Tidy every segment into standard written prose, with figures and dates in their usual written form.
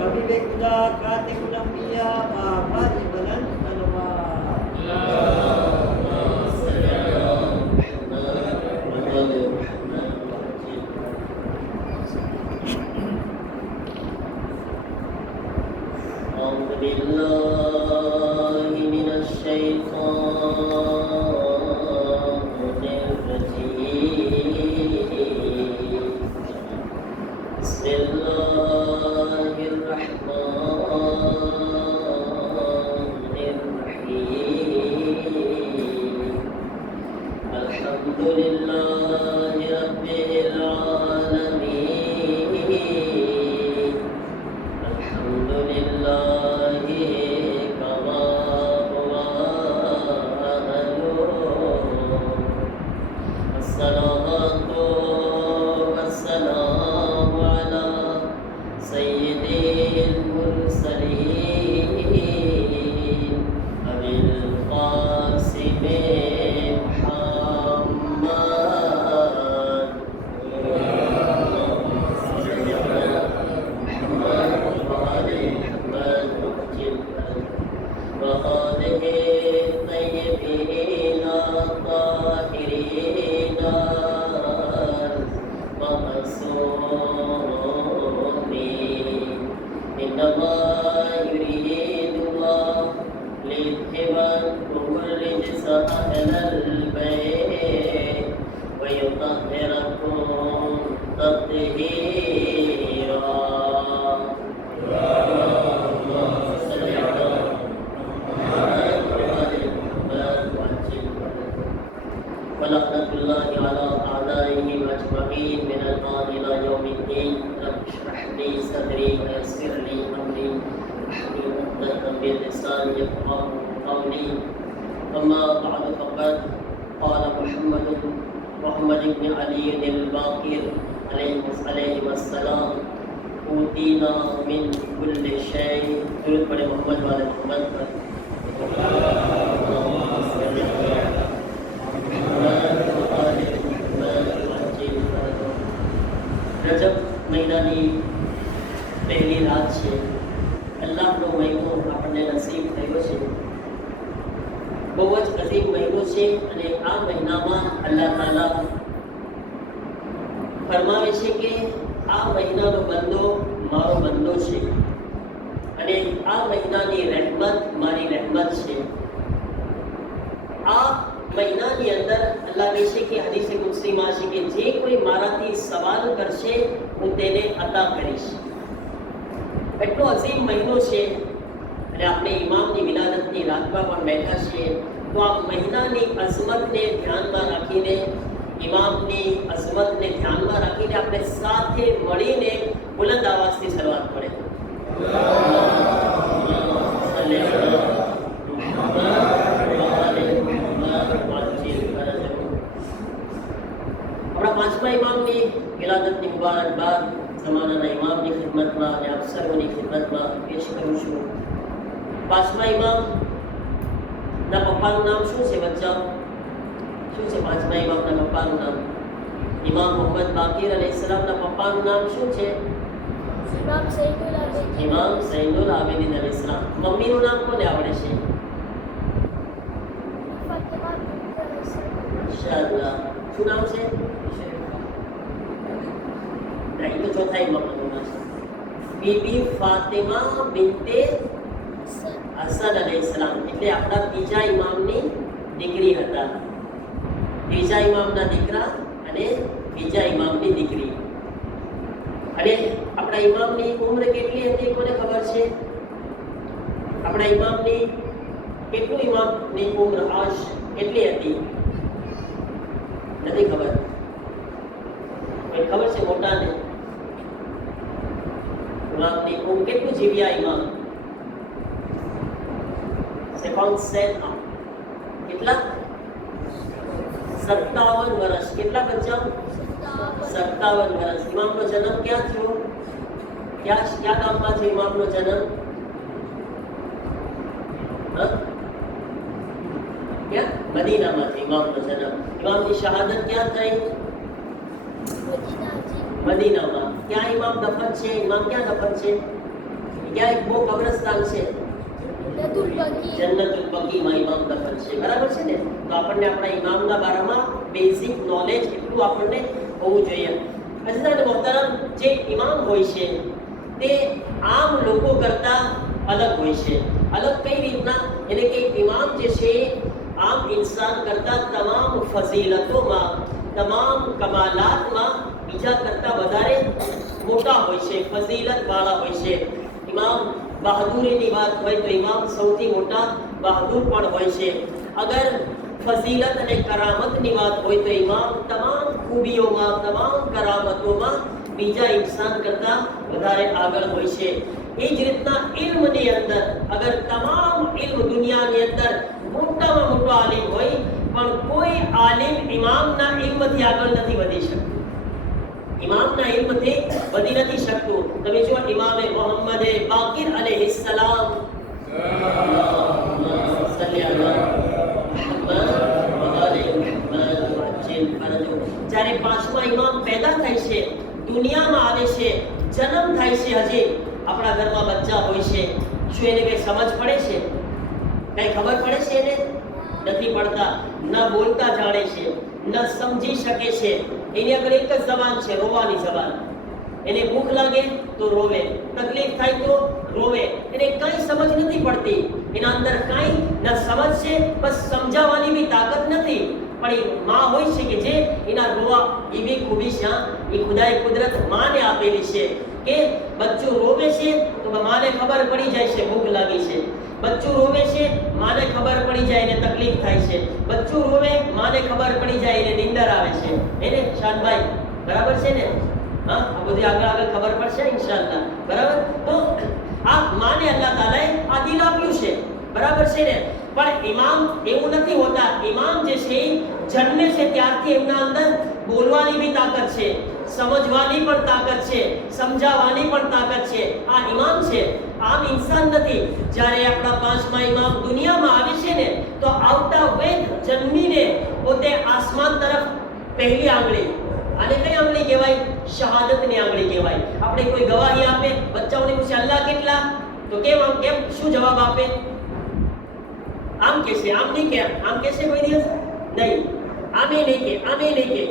Rabi Kuda Kati Kudambiya Mahari Balan بالله من الشيطان الرجيم بسم الله الرحمن الرحيم الحمد لله رب العالمين الحمد لله كما هو أهله الصلاة والسلام على سيد المرسلين أبي القاسم محمد وآله الطيبين الطاهرين المعصومين إنما يريد الله ليذهب عنكم الرجس أهل البيت ويطهركم تطهيرا ولعنة الله على أعدائهم أجمعين من الآن إلى يوم الدين رب اشرح لي صدري ويسر لي أمري واحلل عقدة من لساني يفقهوا قولي أما بعد فقد قال محمد بن علي الباقر عليه السلام أوتينا من كل شيء درود पढ़े मोहम्मद वाले मोहम्मद पर રજબ મહિનાની પહેલી રાત છે. અલ્લાહનો મહિનો આપણને નસીબ થયો છે. બહુ જ અઝીમ મહિનો છે અને આ મહિનામાં અલ્લાહ તાલા ફરમાવે છે કે આ મહિનાનો બંદો મારો બંદો છે અને આ મહિનાની રહેમત મારી રહેમત છે. આ મહિનાની અંદર અલ્લાહ કહે છે કે હદીસે કુદસીમાં છે કે જે કોઈ મારાથી સવાલ કરશે હું તેને અતા કરીશ. એટલો અઝીમ મહિનો છે અને આપણે ઇમામની વિલાદતની રાતમાં પણ બેઠા છીએ. તો આ મહિનાની અઝમતને ધ્યાનમાં રાખીને ઇમામની અઝમતને ધ્યાનમાં રાખીને આપણે સાથે મળીને બુલંદ આવાજથી શરૂઆત કરીએ. આપણા પાંચમા ઇમામની વિલાદતની મુબારકબાદ જમાનાના ઇમામની ખિદમતમાં અને આપ સર્વની ખિદમતમાં પેશ કરું છું. પાંચમા ઇમામના પપ્પાનું નામ શું છે બચ્ચા? શું છે પાંચમા ઇમામના પપ્પાનું નામ? ઇમામ મોહમ્મદ બાકીર અલૈહિસ્સલામના પપ્પાનું નામ શું છે? ઇમામ ઝૈનુલ આબિદીન અલૈહિસ્સલામ. મમ્મીનું નામ કોને આવડે છે? માશાઅલ્લાહ. શું નામ છે? નહીં તો ચોથા ઇમામનું નામ છે બીબી ફાતિમા બિન્તે હસન અલૈહિસ્સલામ. એટલે આપણા બીજા ઇમામની દીકરી હતા. ત્રીજા ઇમામના દીકરા અને બીજા ઇમામની દીકરી. અને આપણા ઇમામની ઉંમર કેટલી હતી કોને ખબર છે? આપણા ઇમામની કેટલું ઇમામની ઉંમર આજ કેટલી હતી? નથી ખબર. કોઈ ખબર છે મોટાને? ઇમામની ઉંમર કેટલું જીવ્યા ઇમામ? 57 ans. કેટલા? 57 વર્ષ. કેટલા બચ્ચા? 57 વર્ષ. ઇમામનો જન્મ ક્યાં થયો? ક્યાં ગામમાં થયો ઇમામનો જન્મ? ક્યાં? મદીનામાં થયો ઇમામનો જન્મ. ઇમામની શહાદત ક્યાં થઈ? મદીનામાં. ક્યાં ઇમામ દફન છે? ઇમામ ક્યાં દફન છે? ક્યાં એક બહુ કબ્રસ્તાન છે જન્નતુલ બકીમાં ઇમામ દફન છે, બરાબર છે ને? તો આપણને આપણા ઇમામના બારામાં બેઝિક નોલેજ એટલું આપણને હોવું જોઈએ. અઝીઝાન મોહતરમ, જે ઇમામ હોય છે તે આમ લોકો કરતા અલગ હોય છે. અલગ કઈ રીતના? એટલે કે ઇમામ જે છે આમ ઇન્સાન કરતા તમામ ફઝીલતોમાં, તમામ કમાલાતમાં બીજા કરતા વધારે મોટા હોય છે, ફઝીલત વાળા હોય છે. ઇમામ બહાદુરીની વાત હોય તો ઇમામ સૌથી મોટા બહાદુર પણ હોય છે. અગર ફઝીલત અને કરામતની વાત હોય તો ઇમામ તમામ ખૂબીઓમાં, તમામ કરામતોમાં બીજા ઇન્સાન કરતા વધારે આગળ હોય છે. એ જ રીતના ઇલ્મની અંદર અગર તમામ ઇલ્મ દુનિયાની અંદર મોટામાં મોટો આલિમ હોય પણ કોઈ આલિમ ઇમામના ઇલ્મથી આગળ નથી વધી શકતું. ઇમામના ઇલ્મથી વધી નથી શકતું. તમે જો ઇમામે મોહમ્મદ બાકિર અલૈહિસ્સલામ જ્યારે પાંચમા ઇમામ પેદા થાય છે, દુનિયામાં આવે છે, જન્મ થાય છે, હજી આપણા ઘરમાં બચ્ચા હોય છે, શું એને કઈ સમજ પડે છે? કઈ ખબર પડે છે? એને નથી પડતા. ન બોલતા જાણે છે, ન સમજી શકે છે. એની આગળ એક જ જબાન છે, રોવાની જબાન. એને ભૂખ લાગે તો રોવે, તકલીફ થાય તો રોવે. એને કઈ સમજ નથી પડતી. એના અંદર કઈ ન સમજ છે, બસ સમજાવવાની બી તાકાત નથી. પણ એ માં હોય છે કે જે એના રોવા એ બી ખૂબી છે. એ ખુદાએ કુદરત માને આપેલી છે કે બચ્ચું રોવે છે તો માને ખબર પડી જાય છે ભૂખ લાગી છે. બચ્ચું રોવે છે, માને ખબર પડી જાય એને તકલીફ થાય છે. બચ્ચું રોવે, માને ખબર પડી જાય એને નીંદર આવે છે. એને શાનભાઈ બરાબર છે ને? હા, આ બધી આગળ ખબર પડશે ઇન્શાઅલ્લાહ. બરાબર? તો આ માને અલ્લાહ તાલાએ આ દિલ આપ્યું છે, બરાબર છે ને? પણ ઇમામ એવું નથી હોતા. ઇમામ જે છે જન્મે છે ત્યારથી એમના અંદર બોલવાની બી તાકાત છે, સમજવાની પણ તાકાત છે, સમજાવવાની પણ તાકાત છે. આ ઇમામ છે, આમ ઇન્સાન નથી. જ્યારે આપણા પાંચમા ઇમામ દુનિયામાં આવે છે ને તો આવતા વેદ જન્મીને પોતે આસમાન તરફ પહેલી આંગળી, આને કઈ આંગળી કહેવાય? શહાદતની આંગળી કહેવાય. આપણે કોઈ ગવાહી આપે, બચ્ચાઓને પૂછે અલ્લાહ કેટલા, તો કેમ શું જવાબ આપે? આમ કહેશે, આમ નહીં કે આમ કહેશે કોઈ દિવસ નહીં. આમે નહીં કે, આમે નહીં કે,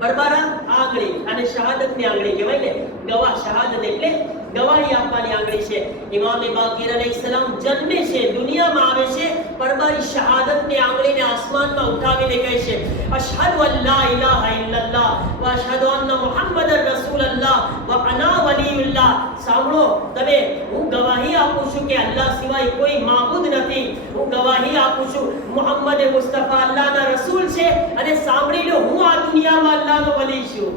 બરબારા આંગળી, અને શહાદતની આંગળી કહેવાય ને. ગવાહ, શહાદત એટલે ગવાહી આપવાની આંગળી છે. ઇમામે બાકિર અલૈહિસ્સલામ જન્મે છે, દુનિયામાં આવે છે, પરબારી શહાદતની આંગળીને આસમાનમાં ઉઠાવીને કહે છે અશહદુ અલ્લા ઇલાહા ઇલ્લલ્લાહ વ અશહદુ અન્ના મુહમ્મદર રસૂલુલ્લાહ વ અના વલીયુલ્લાહ. સાંભળો તમે, હું ગવાહી આપું છું કે અલ્લાહ સિવાય કોઈ માબૂદ નથી. હું ગવાહી આપું છું મુહમ્મદ મુસ્તફા અલ્લાહના રસૂલ છે, અને સાંભળી લો, હું આ દુનિયામાં અલ્લાહનો વલી છું.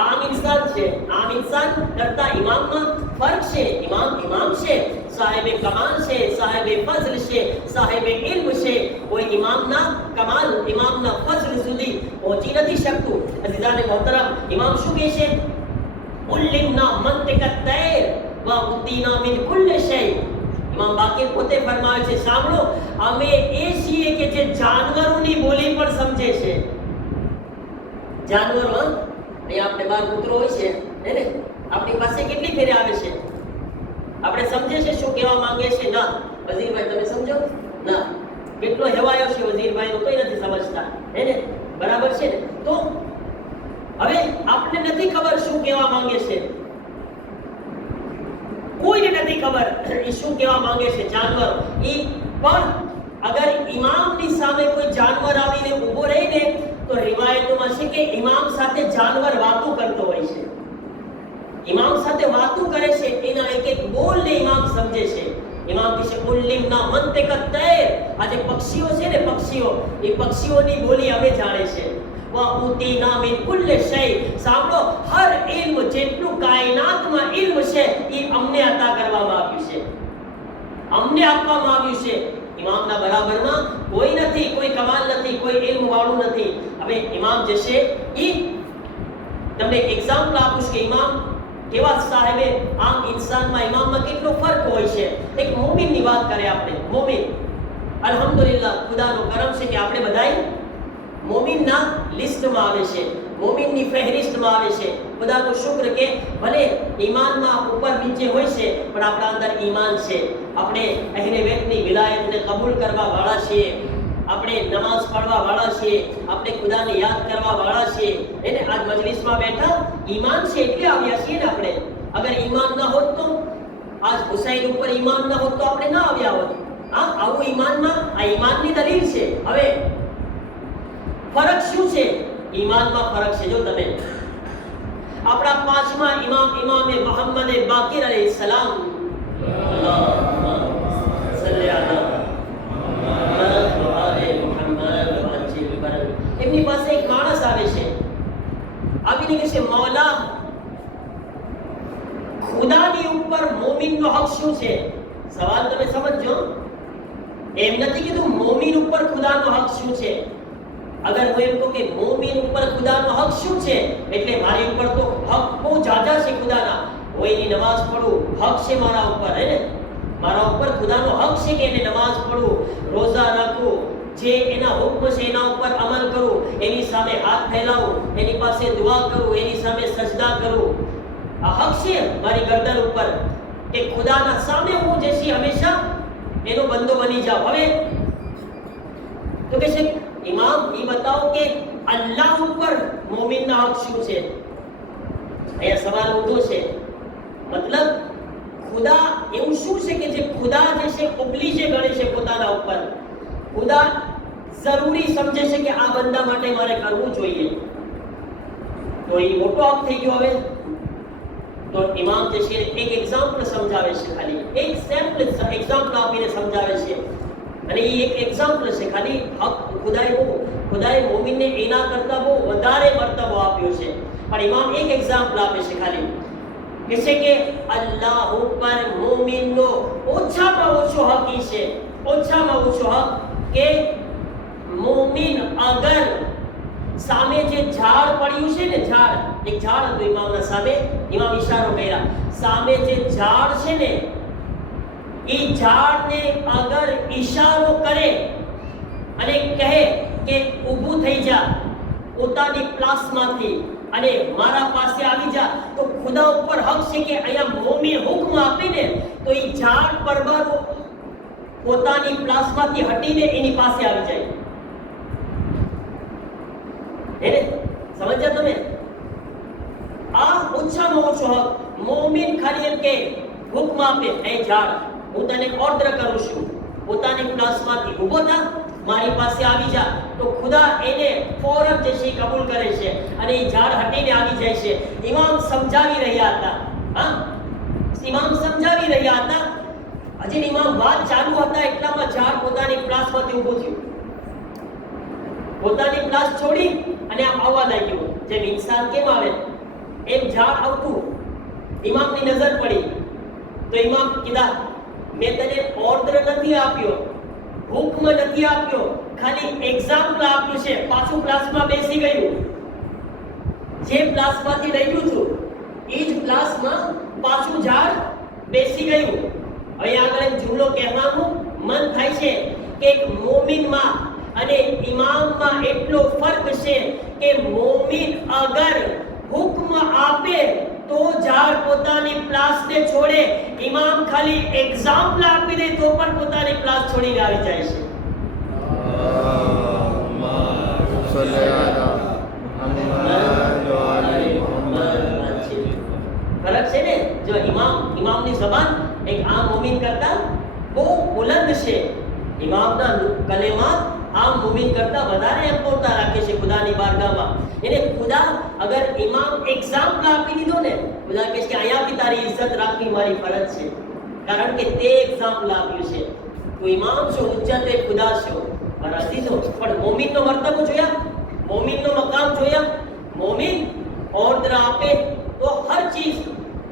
આમ ઇન્સાન છે. આમ ઇન્સાન કરતા ઇમામમાં ફરક છે. ઇમામ છે, સાહેબે કમાલ છે, સાહેબે ફઝલ છે, સાહેબે ઇલ્મ છે. કોઈ ઇમામના કમાલ, ઇમામના ફઝલ સુધી પહોંચી નથી શકતું. અઝીઝાન મોહતરમ, ઇમામ શું કહે છે? ઉલ્લિમના મંતિકત તૈર વ ઉતીના મિન કુલ્લ શય. ઇમામ બાકિર પોતે ફરમાવે છે, સાંભળો, અમે એ છીએ કે જે જાનવરોની બોલી પણ સમજે છે. જાનવરો, અહીંયા આપણે બાર કૂતરો હોય છે, હે ને? આપણી પાસે કેટલી ફેરે આવે છે? આપણે સમજે છે શું કહેવા માંગે છે? ના. વઝીરભાઈ તમે સમજો? ના. કેટલો હેવાયો છે વઝીરભાઈ નો, તોય નથી સમજતા, હે ને? બરાબર છે ને? તો હવે આપણે નથી ખબર શું કહેવા માંગે છે, કોઈને નથી ખબર એ શું કહેવા માંગે છે. જાનવર એ પણ અગર ઇમામની સામે કોઈ જાનવર આવીને ઊભો રહીને તો રિવાયતોમાં છે કે ઇમામ સાથે જાનવર વાતો કરતો હોય છે. ઇમામ સાથે વાતો કરે છે, એના એક એક બોલને ઇમામ સમજે છે. ઇમામ કહે છે ઉલ્લિમના મંતિકત તૈર. આ જે પક્ષીઓ છે ને, પક્ષીઓ, એ પક્ષીઓની બોલી અમે જાણે છે. વા ઉતીના મિન કુલ્લ શય. સાંભળો, હર ઇલ્મ, જેટલું કાયનાતમાં ઇલ્મ છે એ અમને અતા કરવામાં આવ્યું છે, અમને આપવામાં આવ્યું છે. ઇમામના બરાબરમાં કોઈ નથી, કોઈ કમાલ નથી, કોઈ ઇલ્મ વાળું નથી. હવે ઇમામ જે છે એ તમને એક એક્ઝામ્પલ આપું છું કે ઇમામ કેવા સાહેબે આમ ઇન્સાનમાં ઇમામમાં કેટલો ફરક હોય છે. એક મોમિનની વાત કરે આપણે. મોમિન, અલ્હમ્દુલિલ્લાહ, ખુદાનો કરમ છે કે આપણે બધાય મોમિનના લિસ્ટમાં આવે છે, મોમિનની ફહેરિસ્ટમાં આવે છે. ખુદાનો શુક્ર કે ભલે ઈમાનમાં ઉપર નીચે હોય છે પણ આપણા અંદર ઈમાન છે. આપણે અહેલે બેતની વિલાયતને કબૂલ કરવા વાળા છીએ, આપણે નમાઝ પઢવા વાળા છીએ, આપણે ખુદાને યાદ કરવા વાળા છીએ. એને આજ મજલિસમાં બેઠા ઈમાન છે એટલે આવ્યા છીએ ને આપણે. અગર ઈમાન ન હોત તો આજ હુસૈન ઉપર ઈમાન ન હોત તો આપણે ના આવ્યા હોત. આવું ઈમાનમાં આ ઈમાનની દલીલ છે. હવે ફરક શું છે? ઈમાનમાં ફરક છે. જો તમે આપણા પાંચમા ઇમામે મુહમ્મદ બાકિર અલૈહિસ્સલામ એમની પાસે એક માણસ આવે છે, આવીને કહે છે મૌલા, ખુદાની ઉપર મોમિનનો હક શું છે? સવાલ તમે સમજો. એમ નથી કીધું મોમિન ઉપર ખુદાનો હક શું છે. અગર હું એમ કહું કે મોમિન ઉપર ખુદાનો હક શું છે એટલે મારી ઉપર તો હક બહુ જ્યાદા છે ખુદાના. હું એની નમાઝ પઢું, હક છે મારા ઉપર, હે ને? મારા ઉપર ખુદાનો હક છે કે એને નમાઝ પઢું, રોઝા રાખું, જે એના હુક્મ છે એના ઉપર અમલ કરું, એની સામે હાથ ફેલાવું, એની પાસે દુઆ કરું, એની સામે સજદા કરું. આ હક છે મારી ગરદન ઉપર કે ખુદાના સામે હું જે છે હંમેશા એનો બંદો બની જાઉં. હવે તો કે છે ઇમામ એ બતાવો કે અલ્લાહ ઉપર મોમિનના હક શું છે? અહીંયા સવાલ ઊંધો છે. મતલબ ખુદા એવું શું છે કે જે ખુદા જે છે ઓબ્લિજે ગણે છે પોતાના ઉપર, ખુદા જરૂરી સમજે છે કે આ બંદા માટે મારે કરવું જોઈએ, તો એ મોટો હક થઈ ગયો. હવે તો ઇમામ જે છે એક એક્ઝામ્પલ સમજાવે છે, ખાલી એક સેમ્પલ એક્ઝામ્પલ આપીને સમજાવે છે. અને એ એક એક્ઝામ્પલ છે ખાલી. ખુદાએ મોમિનને એના કરતા બહુ વધારે મર્તબો આપ્યો છે, પણ ઇમામ એક એક્ઝામ્પલ આપે છે ખાલી. કહે છે કે અલ્લાહ ઉપર મોમિનનો ઓછામાં ઓછો હક છે, ઓછામાં ઓછો હક કે મોમિન અગર સામે જે ઝાડ પડ્યું છે ને, ઝાડ, એક ઝાડ હતું ઇમામના સામે, ઇમામ ઈશારો કર્યા, સામે જે ઝાડ છે ને એ ઝાડને અગર ઈશારો કરે અને કહે કે ઊભું થઈ જા પોતાની પ્લાસમાંથી અને મારા પાસે આવી જા, તો ખુદા ઉપર હક છે કે અહીંયા મોમિન હુક્મ આપે ને તો એ ઝાડ પરબર પોતાની પ્લાસમાંથી હટીને એની પાસે આવી જાય. એને સમજ્યા તમે? આ ઓછામાં ઓછો હક. મોમિન ખાલી એમ કે હુક્મ આપે, એ ઝાડ હું તને ઓર્ડર કરું છું, પોતાની પ્લાસમાંથી ઊભો થા, મારી પાસે આવી જા, તો ખુદા એને ફૌરન જે છે કબૂલ કરે છે અને એ ઝાડ હટીને આવી જાય છે. ઇમામ સમજાવી રહ્યા હતા, ઇમામ સમજાવી રહ્યા હતા. હજી ઇમામ વાત ચાલુ હતા એટલામાં ઝાડ પોતાની પ્લાસમાંથી ઊભો થયું, પોતાની પ્લાસ છોડી અને આમ આવવા લાગ્યું. જેમ ઇન્સાન કેમ આવે એમ ઝાડ આવતું. ઇમામની નજર પડી તો ઇમામ કીધા, મેં તને ઓર્ડર નથી આપ્યો, હુક્મ નથી આપ્યો, ખાલી એક્ઝામ્પલ આપ્યું છે. પાછું ક્લાસમાં બેસી ગયું, જે ક્લાસમાંથી લઈ ગયું હતું એ જ ક્લાસમાં પાછું ઝાડ બેસી ગયું. હવે આગળ એક જુમલો કહેવાનું મન થાય છે કે મોમિનમાં અને ઇમામમાં એટલો ફરક છે કે મોમિન અગર હુક્મ આપે તો ઝાડ પોતાની પ્લાસને છોડે, ઇમામ ખાલી એક્ઝામ્પલ આપી દે તો પણ પોતાની પ્લાસ છોડીને આવી જાય છે. ફરક છે ને? જો ઇમામની જબાન એક આમ મોમિન કરતા બહુ બુલંદ છે, ઇમામના કલેમાત આમ મોમિન કરતા વધારે અપોરતા રાખે છે ખુદાની બારગાહમાં. એને ખુદા અગર ઇમામ એક્ઝામ્પલ આપી દીધો ને, ખુદા કહે છે કે અહીંયા બી તારી ઇજ્જત રાખવી મારી ફરજ છે, કારણ કે તે એક્ઝામ્પલ આપ્યું છે. તો ઇમામ છો, હુજ્જત ખુદા છો. અને અજીઝો, પણ મોમિનનો મર્તબો જોયા, મોમિનનો મકામ જોયા. મોમિન ઓર્ડર આપે તો હર ચીજ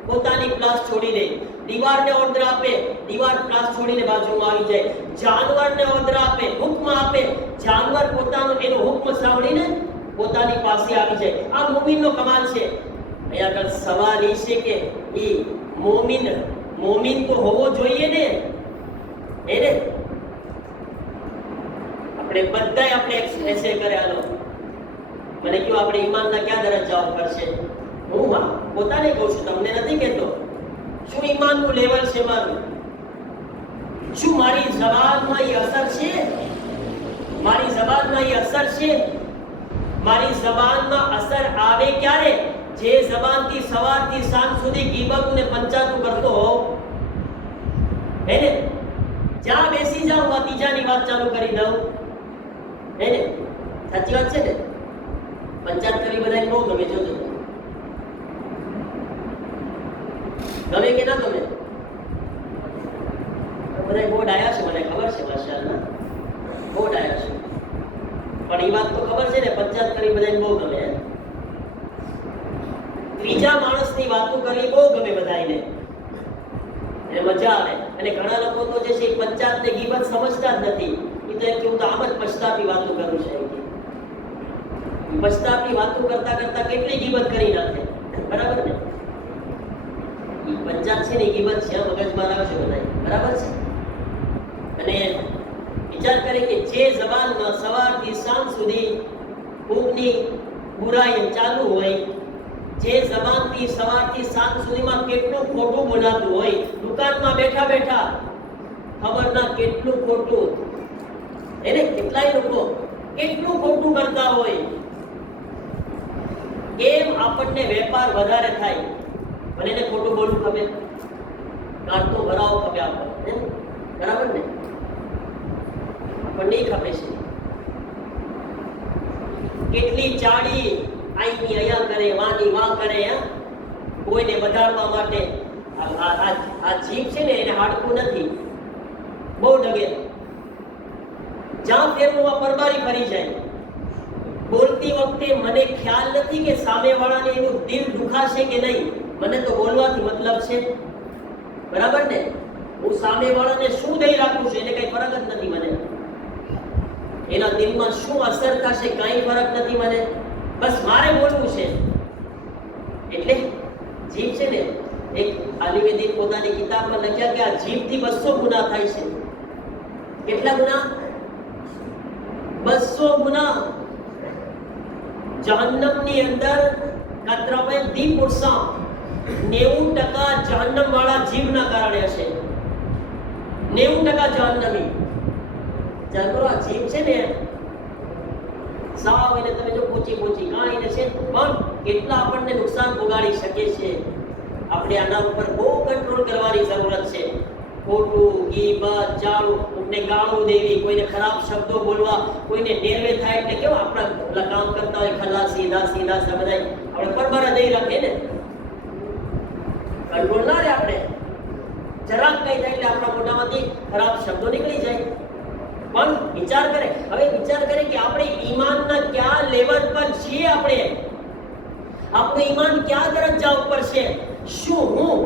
પોતાની પ્લાસ છોડી દે. દીવારને ઓર્ડર આપે, દીવાર પ્લાસ છોડીને બાજુમાં આવી જાય. જાનવરને ઓર્ડર આપે, હુક્મ આપે, જાનવર પોતાનો એનો હુક્મ સાંભળીને પોતાની પાસે આવી જાય. આ મોમિનનો કમાલ છે. અહીંયા આગળ સવાલ એ છે કે એ મોમિન તો હોવો જોઈએ ને. એને આપણે બધાય આપણે એસે કરે. હાલો મને કયો આપણે ઈમાનના કયા દરજ્જાઓ પર છે? હું પોતાને કહું છું, તમને નથી કહેતો. શું ઈમાનનું લેવલ છે મારું? શું મારી જબાનમાં એ અસર છે? મારી જબાનમાં એ અસર છે? મારી જબાનમાં અસર આવે ક્યારે? જે જબાનથી સવારથી સાંજ સુધી ગીબત ને પંચાતું કરતો હોવ, હે ને? જ્યાં બેસી જાઉં આ ત્રીજાની વાત ચાલુ કરી દઉં, હે ને? સાચી વાત છે ને? પંચાત કરી બધાને બહુ ગમે. જોજો, ગમે કે ના ગમે? બધા બહુ ડાયા છે, મને ખબર છે. માશાઅલ્લાહ બહુ ડાયા છે. પણ એ વાત તો ખબર છે ને, પંચાત કરી બધાને બહુ ગમે. ત્રીજા માણસની વાતો કરવી બહુ ગમે બધાને, એને મજા આવે. અને ઘણા લોકો તો જે છે પંચાત ને ગીબત સમજતા જ નથી. એ તો એમ કે હું તો આમ જ પછતાપી વાતો કરું છું. પછતાપી વાતો કરતા કરતા કેટલી ગીબત કરી નાખે. બરાબર ને? એ પંચાત છે ને ગીબત છે, મગજમાં રાખજો બધા. બરાબર છે? અને વિચાર કરે કે જે જબાનમાં સવારથી સાંજ સુધી કોકની બુરાઈ ચાલુ હોય, જે જબાનથી સવારથી સાંજ સુધીમાં કેટલું ખોટું બોલાતું હોય, દુકાનમાં બેઠા બેઠા ખબર ના કેટલું ખોટું, એને કેટલાય લોકો કેટલું ખોટું કરતા હોય. કેમ આપણને વેપાર વધારે થાય? મને એને ખોટું બોલવું ખબર, કાઢતો ભરાવો ખબર આપણને. બરાબર ને? પણ નહીં ખબર છે. કેટલી ચાડી આઈની અહીંયા કરે, વાની વાં કરે, કોઈને વધારવા માટે. આ જીભ છે ને એને હાડકું નથી, બહુ ડગે. જ્યાં ફેરવું આ પરબારી ફરી જાય. બોલતી વખતે મને ખ્યાલ નથી કે સામેવાળાને એનું દિલ દુખાશે કે નહીં. મને તો બોલવાથી મતલબ છે. બરાબર ને? હું સામેવાળાને શું દઈ રાખું છું એને કઈ ફરક જ નથી મને. એના દિલમાં શું અસર થશે કઈ ફરક નથી મને. બસ મારે બોલવું છે. એટલે જીભ છે ને, એક આલિવેદીન પોતાની કિતાબમાં લખ્યા કે આ જીભથી 200 ગુનાહ થાય છે. કેટલા ગુનાહ? 200 ગુનાહ. જહન્નમની અંદર 90% 90% જહન્નમ વાળા જીભના કારણે હશે. 90% જહન્નમી. ચાલો આ જીભ છે ને સાવ એને તમે જો પોચી કાંઈ ને છે, પણ કેટલા આપણને નુકસાન પોગાડી શકે છે. આપણે આના ઉપર બહુ કંટ્રોલ કરવાની જરૂરત છે. ખોટું, ગીબત, ચાળું, કોઈને ગાળો દેવી, કોઈને ખરાબ શબ્દો બોલવા, કોઈને નેરવે થાય એટલે કેવા આપણા ઓલા કામ કરતા હોય ખલાસી દાસી બધા આપણે પરબારા દઈ રાખે ને. કંટ્રોલ ના રહે આપણે. જરાક કઈ થાય એટલે આપણા મોઢામાંથી ખરાબ શબ્દો નીકળી જાય. પણ વિચાર કરે, હવે વિચાર કરે કે આપણે ઈમાનના કયા લેવલ પર છીએ. આપણું ઈમાન કયા દરજ્જા ઉપર છે? શું હું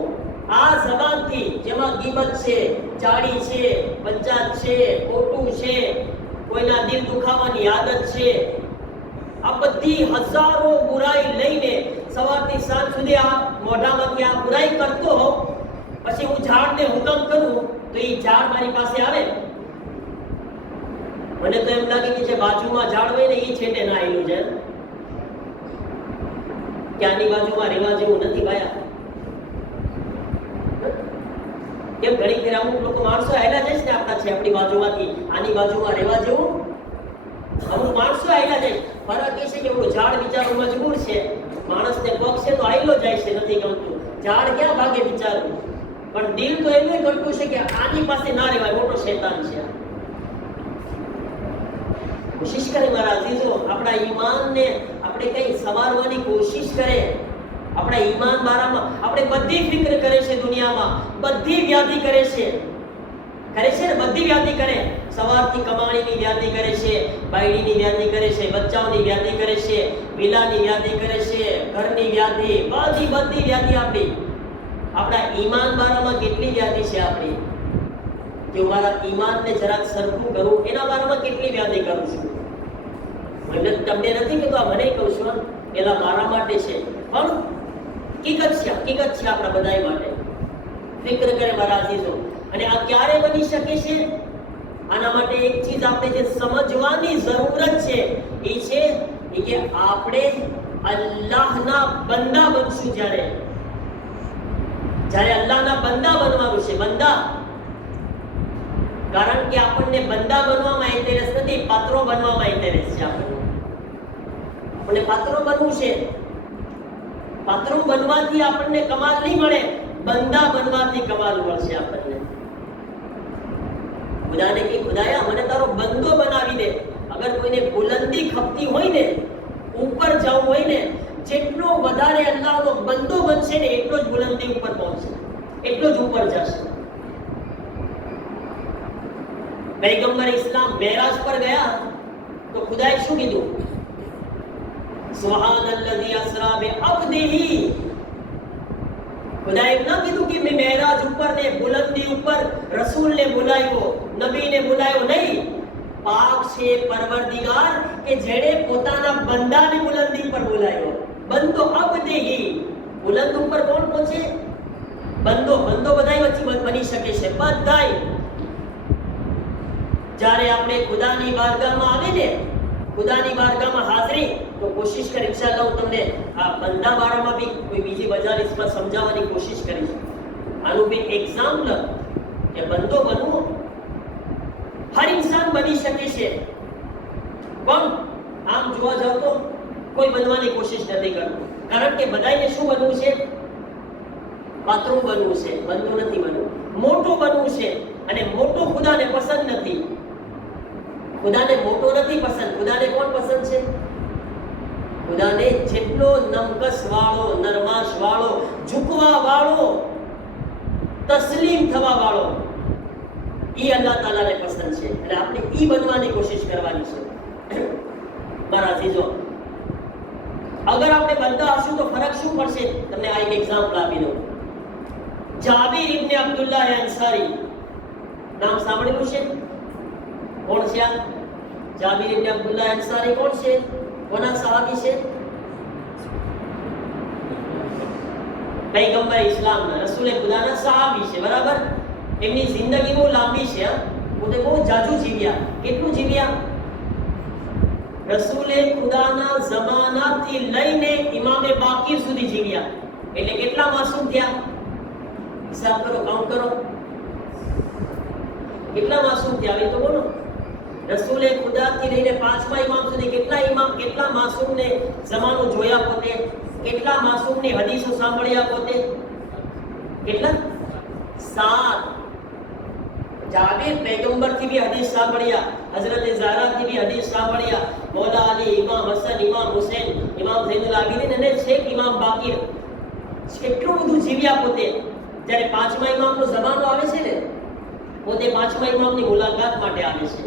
આ જબાનથી, જેમાં ગીબત છે, ચાડી છે, પંચાત છે, ખોટું છે, કોઈના દિલ દુખાવાની આદત છે, આ બધી હજારો બુરાઈ લઈને સવારથી સાંજ સુધી આ મોઢામાંથી આ બુરાઈ કરતો હોઉં, પછી હું ઝાડને હુકમ કરું તો એ ઝાડ મારી પાસે આવે? મને તો એમ લાગે કે જે બાજુમાં ઝાડ હોય ને એ છેટે ના આવેલું છે, કે આની બાજુમાં રહેવા જેવું નથી ભાયા. કેમ ઘણી ફેર અમુક લોકો માણસો આયલા જાય ને આપણા છે આપણી બાજુમાંથી, આની બાજુમાં રહેવા જેવું અમુક માણસો આયલા જાય. ફરક એ છે કે ઓલું ઝાડ બિચારું મજબૂર છે, માણસને પગ છે તો આયલો જાય છે, નથી ગમતું. ઝાડ ક્યાં ભાગે બિચારું, પણ દિલ તો એનું કરતું છે કે આની પાસે ના રહેવાય, મોટો શૈતાન છે. કોશિશ કરે મારા અઝીઝો, આપણા ઈમાનને આપણે કઈ સવારવાની કોશિશ કરે. આપણા ઈમાન બારામાં આપણે બધી ફિક્ર કરે છે, દુનિયામાં બધી વ્યાધિ કરે છે ને, બધી વ્યાધિ કરે. સવારથી કમાણીની વ્યાધિ કરે છે, બાયડીની વ્યાધિ કરે છે, બચ્ચાઓની વ્યાધિ કરે છે, વિલાની વ્યાધિ કરે છે, ઘરની વ્યાધિ, બધી વ્યાધિ આપણા ઈમાન બારામાં કેટલી વ્યાધિ છે આપણી, કે હું મારા ઈમાનને જરાક સરખું કરું, એના બારામાં કેટલી વ્યાધિ કરું છું. મને તમને નથી કહેતો, મને કહું છું, પેલા મારા માટે છે, પણ હકીકત છે આપણા બધાય માટે. ફિક્ર કરે મારા અઝીઝો. અને આ ક્યારે બની શકે છે? આના માટે એક ચીજ આપણે જે સમજવાની જરૂરત છે એ છે કે આપણે અલ્લાહના બંદા બનશું. જ્યારે અલ્લાહના બંદા બનવાનું છે, બંદા. કારણ કે આપણને બંદા બનવામાં ઇન્ટરેસ્ટ નથી, પાત્રો બનવામાં ઇન્ટરેસ્ટ છે. આપણને પાત્રો બનવું છે. પાત્રો બનવાથી આપણને કમાલ નહીં મળે, બંદા બનવાથી કમાલ મળશે આપણને. ખુદાને કે ખુદાયા મને તારો બંદો બનાવી દે. અગર કોઈને બુલંદી ખપતી હોય ને, ઉપર જવું હોય ને, જેટલો વધારે અલ્લાહનો બંદો બનશે ને એટલો જ બુલંદી ઉપર પહોંચશે, એટલો જ ઉપર જશે. પૈગંબર ઇસ્લામ મેરાજ પર ગયા તો ખુદાએ શું કીધું? સુબહાનલ્લઝી અસરા બિઅબ્દિહી. ખુદાએ ના કીધું કે મેં મેરાજ ઉપર ને બુલંદી ઉપર રસૂલને બોલાવ્યો, નબીને બોલાવ્યો. નહીં, પાક છે પરવરદિગાર કે જેણે પોતાના બંદાને બુલંદી પર બોલાવ્યો. બંદો અબ્દિહી. બુલંદ ઉપર કોણ પહોંચે? બંદો. બંદો બધાય વચ્ચે બની શકે છે, બધાય. જ્યારે આપણે ખુદાની બારગાહમાં આવે ને, ખુદાની બારગાહમાં હાજરી, તો કોશિશ કરી ઇન્શાઅલ્લાહ હું તમને આ બંદા બારામાં બી કોઈ બીજી મજાલિસમાં સમજાવવાની કોશિશ કરીશ. આનું બી એક્ઝામ્પલ કે બંદો બનવો હર ઇન્સાન બની શકે છે, પણ આમ જોવા જાવ તો કોઈ બનવાની કોશિશ નથી કરતું. કારણ કે બધાને શું બનવું છે? પાત્રું બનવું છે, બંદો નથી બનવું. મોટો બનવું છે, અને મોટો ખુદાને પસંદ નથી. ખુદાને મોટો નથી પસંદ. ખુદાને કોણ પસંદ છે? ખુદાને જેટલો નમકસ વાળો, નરમાશ વાળો, ઝુકવા વાળો, તસ્લીમ થવા વાળો, ઈ અલ્લાહ તાલાને પસંદ છે. એટલે આપણે ઈ બનવાની કોશિશ કરવાની છે. મારા અઝીઝો, અગર આપણે બંદા હશું તો ફરક શું પડશે? તમને આ એક એક્ઝામ્પલ આપી દઉં. જાબીર ઇબ્ન અબ્દુલ્લાહ અંસારી નામ સાંભળેલું છે? કોણ છે આ જાબીર ઇબ્ન અબ્દુલ્લાહ અંસારી? કોણ છે? કોના સહાબી છે? પૈગંબર ઇસ્લામના, રસૂલે ખુદાના સહાબી છે. બરાબર? એમની જિંદગી બહુ લાંબી છે. પોતે બહુ જાજુ જીવ્યા. કેટલું જીવ્યા? રસૂલે ખુદાના જમાનાથી લઈને ઇમામે બાકીર સુધી જીવ્યા. એટલે કેટલા માસૂમ થયા? હિસાબ કરો, કાઉન્ટ કરો. કેટલા માસૂમ થયા એ તો બોલો. રસૂલે ખુદાથી લઈને પાંચમા ઇમામ સુધી કેટલા માસૂમને જમાનો જોયા પોતે? કેટલા માસૂમની હદીસો સાંભળ્યા પોતે? કેટલા? 7. જાબીર પૈગંબરથી બી હદીસ સાંભળ્યા, હઝરત ઝહરાથી બી હદીસ સાંભળ્યા, મૌલા અલી, ઇમામ હસન, ઇમામ હુસૈન, ઇમામ ઝૈનુલ આબિદીન અને છેક ઇમામ બાકીર. કેટલું બધું જીવ્યા પોતે. જ્યારે પાંચમા ઇમામનો જમાનો આવે છે ને, પોતે પાંચમા ઇમામની મુલાકાત માટે આવે છે.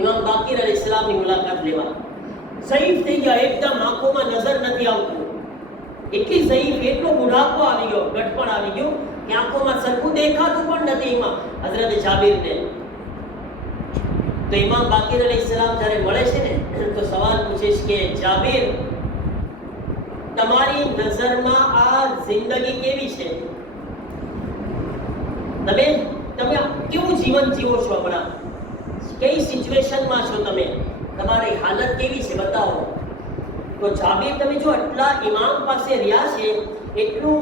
ઇમામ બાકીર અલૈહિસ્સલામની મુલાકાત લેવા. ઝઈફ થઈ ગયા, એકદમ આંખોમાં નજર નથી આવતું. એટલી ઝઈફ, એટલો બુઢાપો આવી ગયો, ગટપણ આવી ગયું કે આંખોમાં સરખું દેખાતું પણ નથી ઇમામ હઝરત જાબીરને. તો ઇમામ બાકીર અલૈહિસ્સલામ જ્યારે મળે છે ને, તો સવાલ પૂછે છે કે જાબીર, તમારી નજરમાં આ જિંદગી કેવી છે? તમે કેવું જીવન જીવો છો હમણાં? કઈ સિચ્યુએશનમાં છો તમે? તમારી હાલત કેવી છે બતાવો. તો જાબીર, તમે જો આટલા ઇમામ પાસે રહ્યા છે, એટલું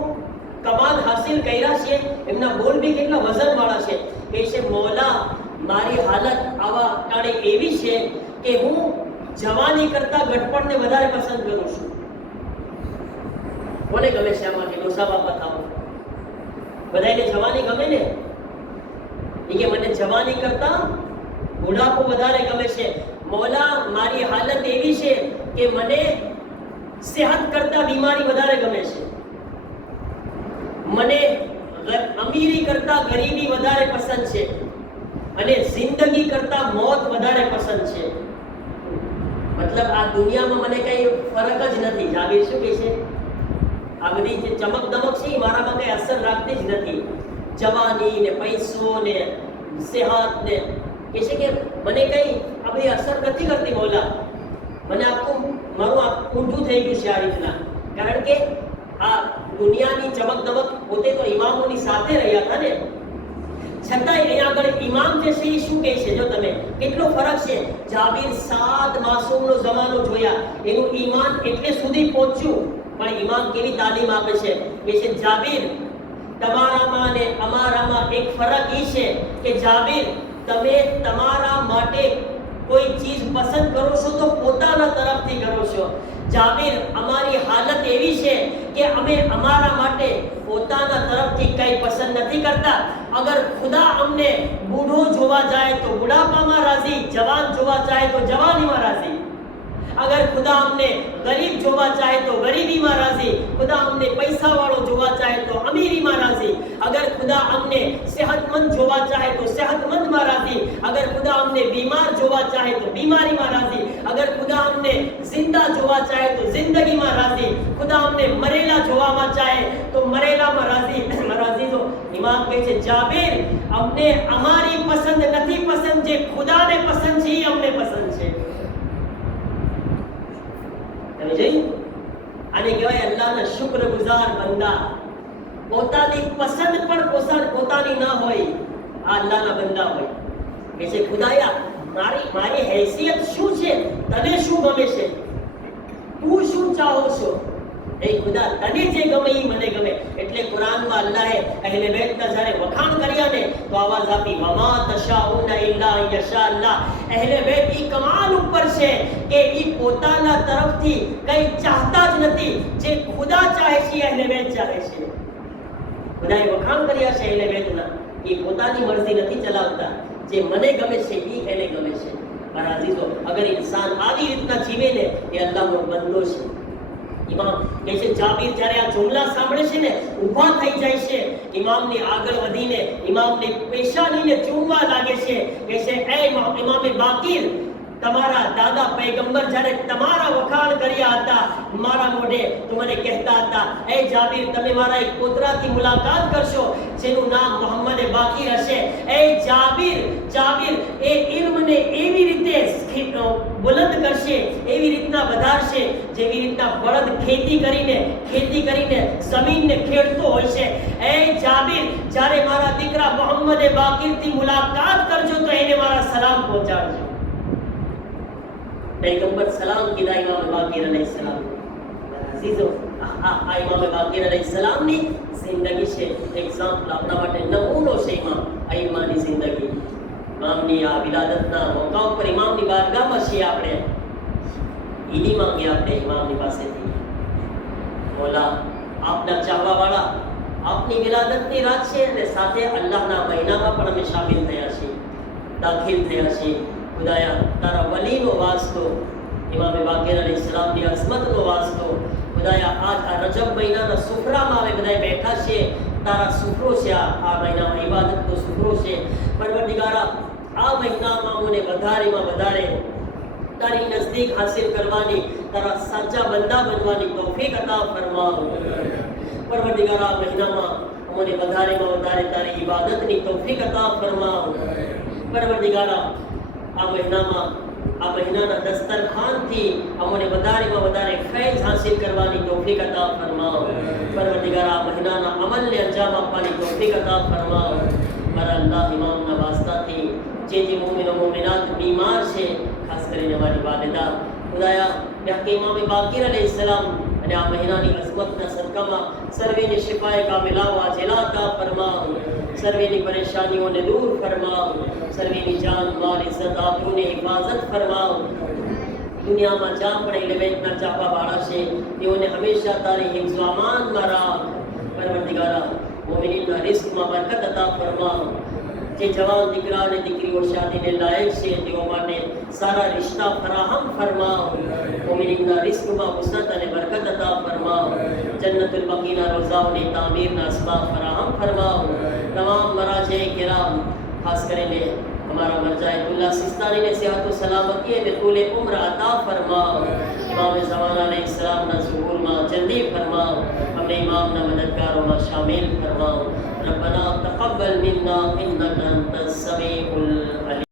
કમાલ હાસિલ કર્યા છે, એમના બોલ બી કેટલા વજનવાળા છે. કે છે મૌલા, મારી હાલત આવા ટાણે એવી છે કે હું જવાની કરતા ગટપણને વધારે પસંદ કરું છું. કોને ગમે છે આમાંથી? ડોસા બાપા થાવ. બધાને જવાની ગમે ને? એ કે મને જવાની કરતા બુઢાપો વધારે ગમે છે. મૌલા, મારી હાલત એવી છે કે મને સેહત કરતા બીમારી વધારે ગમે છે. મને અમીરી કરતા ગરીબી વધારે પસંદ છે, અને જિંદગી કરતા મોત વધારે પસંદ છે. મતલબ આ દુનિયામાં મને કઈ ફરક જ નથી. જાબીર શું કહે છે? આ બધી જે ચમક દમક છે એ મારામાં કઈ અસર રાખતી જ નથી. જવાની ને પૈસો ને સેહત ને કે છે કે મને કઈ આ બધી અસર નથી કરતી મૌલા. મને આખું મારું ઊંધું થઈ ગયું છે આ રીતના. કારણ કે આ દુનિયાની ચમક દમક, પોતે તો ઇમામોની સાથે રહ્યા હતા ને. છતાંય અહીંયા આગળ ઇમામ જે છે એ શું કહે છે? જો તમે કેટલો ફરક છે. જાબીર 7 માસૂમનો જમાનો જોયા, એનું ઈમાન એટલે સુધી પહોંચ્યું, પણ ઇમામ કેવી તાલીમ આપે છે? કે છે જાબીર, તમારામાં અને અમારામાં એક ફરક એ છે કે જાબીર, તમે તમારા માટે કોઈ ચીજ પસંદ કરો છો તો પોતાના તરફથી કરો છો. જાબીર, અમારી હાલત એવી છે કે અમે અમારા માટે પોતાના તરફથી કંઈ પસંદ નથી કરતા. અગર ખુદા અમને બૂઢો જોવા જાય તો બુઢાપામાં રાજી, જવાન જોવા ચાહે તો જવાનીમાં રાજી. અગર ખુદા અમને ગરીબ જોવા ચાહે તો ગરીબીમાં રાજી, ખુદા અમને પૈસાવાળો જોવા ચાહે તો અમીરીમાં રાજી, અગર ખુદા અમને સેહતમંદ જોવા ચાહે તો સેહતમંદમાં રાજી, અગર ખુદા અમને બીમાર જોવા ચાહે તો બીમારીમાં રાજી, અગર ખુદા અમને જિંદા જોવા ચાહે તો જિંદગીમાં રાજી, ખુદા અમને મરેલા જોવામાં ચાહે તો મરેલામાં રાજી. તો ઇમામ કહે છે જાબીર, અમને અમારી પસંદ નથી પસંદ, જે ખુદાને પસંદ છે એ અમને પસંદ છે. આને કહેવાય અલ્લાહના શુક્રગુજાર બંદા. પોતાની પસંદ પણ પોતાની ના હોય, આ અલ્લાહના બંદા હોય. કે છે ખુદાયા, મારી હૈસિયત શું છે? તને શું ગમે છે? તું શું ચાહો છો? એ ખુદા, તને જે ગમે એ મને ગમે. એટલે કુરાનમાં અલ્લાહે અહેલે બેતના જ્યારે વખાણ કર્યા ને તો આવાજ આપી, વમા તશાઉના ઇલ્લા યશા અલ્લાહ. અહેલે બેત ઈ કમાલ ઉપર છે કે ઈ પોતાના તરફથી કંઈ ચાહતા જ નથી, જે ખુદા ચાહે છે અહેલે બેત ચાહે છે. ખુદાએ વખાણ કર્યા છે અહેલે બેતના, ઈ પોતાની મરજી નથી ચલાવતા, જે મને ગમે છે ઈ એને ગમે છે. મારા અઝીઝો, અગર ઇન્સાન આવી રીતના જીવે ને એ અલ્લાહનો બંદો છે. ઇમામ કહે છે જાબીર જ્યારે આ જુમલા સાંભળે છે ને ઊભા થઈ જાય છે, ઇમામની આગળ વધીને ઇમામની પેશાનીને ચૂમવા લાગે છે. કહે છે એ ઇમામે બાકીર, તમારા દાદા પૈગંબર જ્યારે તમારા વખાણ કર્યા હતા મારા મોઢે તો મને કહેતા હતા, એ જાબીર, તમે મારા એક પુત્રથી મુલાકાત કરશો જેનું નામ મોહમ્મદ બાકીર હશે. એ જાબીર એ ઇલ્મને એવી રીતે બુલંદ કરશે, એવી રીતના વધારશે જેવી રીતના બળદ ખેતી કરીને જમીનને ખેડતો હોય છે. એ જાબીર, જ્યારે મારા દીકરા મોહમ્મદ બાકીરથી મુલાકાત કરજો તો એને મારા સલામ પહોંચાડજો. पैगंबर सलाम कीधा इमाम बाकीर अलैहिस्सलाम. अजीजो, આ ઇમામ બાકીર अलैहिस्सलाम ની જિંદગી છે એક્ઝામ્પલ આપણા માટે નમૂનો છે. ઇમામની જિંદગી, ઇમામની આ વિલાદતના મોકા ઉપર ઇમામની બારગાહમાં છીએ આપણે. ઈની માંગીએ આપણે ઇમામની પાસેથી, મોલા આપના ચાહવા વાળા, આપની વિલાદતની રાત છે અને સાથે અલ્લાહના મહિનામાં પણ અમે શામિલ થયા છીએ, દાખિલ થયા છીએ. ખુદાયા, તારા વલીનો વાસ્તો, ઇમામ બાકીર અલૈહિસ્સલામની અઝમતનો વાસ્તો. ખુદાયા, આજ આ રજબ મહિનાના સુફરામાં અમે બધા બેઠા છીએ, તારા સુફરો છે, આ મહિનામાં ઇબાદતનો સુફરો છે. પરવરદિગારા, આ મહિનામાં અમને વધારેમાં વધારે તારી નજદીક હાસિલ કરવાની, તારા સાચા બંદા બનવાની તૌફીક અતા ફરમાવ. પરવરદિગારા, આ મહિનામાં અમને વધારેમાં વધારે તારી ઇબાદતની તૌફીક અતા ફરમાવ. પરવરદિગારા, આ મહિનાના દસ્તરખાનથી અમને વધારેમાં વધારે ફૈઝ હાસિલ કરવાની તૌફીક અતા ફરમાવ. પરવરદિગારા, આ મહિનાના અમલને અંજામ આપવાની તૌફીક અતા ફરમાવ. મારા અલ્લાહ, ઇમામના વાસ્તાથી જે મોમિનો મોમિનાત બીમાર છે, ખાસ કરીને મારી વાલિદા, ખુદાયા, ઇમામ બાકીર અલૈહિસ્સલામ અને આ મહિનાની અઝમતના સદકામાં સર્વેની શિફાએ કામિલા વાજિલા અતા ફરમાવ. સર્વેની પરેશાનીઓને દૂર ફરમાવ. સર્વેની જાન, માલ, ઇઝ્ઝત, આબરૂની હિફાજત ફરમાવ. દુનિયામાં જ્યાં પણ અહેલે બેતના ચાહવા વાળા છે તેઓને હંમેશા તારી હિફ્ઝ વ અમાનમાં રાખ. પરવરદિગારા, મોમિનીના રિઝ્કમાં બરકત અતા ફરમાવ. જે જવાન દીકરા અને દીકરીઓ શાદીને લાયક છે તેઓ માટે સારા રિશ્તા ફરાહમ ફરમાવ. મોમિનીના રિઝ્કમાં વસઅત અને બરકત અતા ફરમાવ. જન્નતુલ બકીના રોઝાઓની તામીરના અસબાબ ફરાહમ ફરમાવ. તમામ મરાજે કિરામ, ખાસ કરીને हमारा मरजाएतुल्लाह सिस्तानी ने सेहत सलामती में तूले उम्र अता फरमाओ. इमाम ज़मान अलैहिस्सलाम ना ज़ुहूर मा जल्दी फरमाओ. अपने इमाम ना मददगारों में शामिल फरमाओ. रब्बना तक़ब्बल मिन्ना इन्नका अंतस समीउल